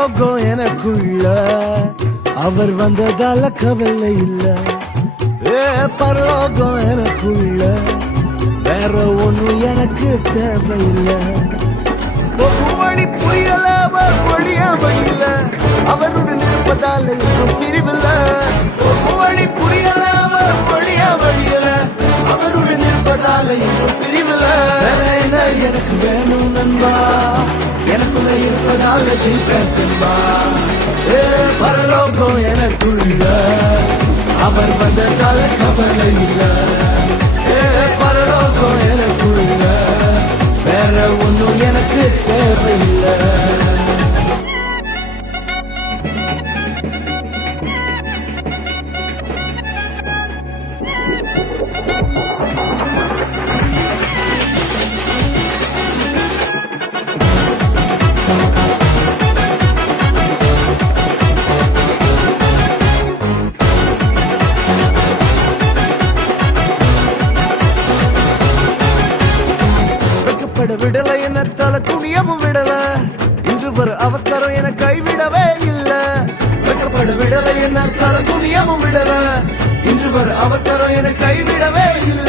பரலோகம் எனக்குள்ள அவர் வந்ததால கவலை இல்ல. பரலோகம் எனக்குள்ள வேற ஒண்ணும் எனக்கு தேவையில்லை. வழி புரியல அவர் வழியாமையில அவருடன் இருப்பதால இன்னும் பிரிவில்ல. வழி புரியல அவர் வழியாமையில அவருடன் இருப்பதால இன்னும் பிரிவில்ல. எனக்கு வேணும் நண்பா, எனக்குள்ள இருப்பதால ஜெயிப்பேன் நண்பா. பரலோகம் எனக்குள்ள அவர் வந்ததால கவலை இல்ல. பரலோகம் எனக்குள்ள வேற ஒண்ணும் எனக்கு தேவையில்லை. விடல என்ன தல துணியமும் விடல, இன்று வர அவக்கரம் என கைவிடவே இல்ல. வெக்கப்பட விடல என்ன தல துணியமும் விடல, இன்று வர அவக்கரம் என கைவிடவே இல்ல.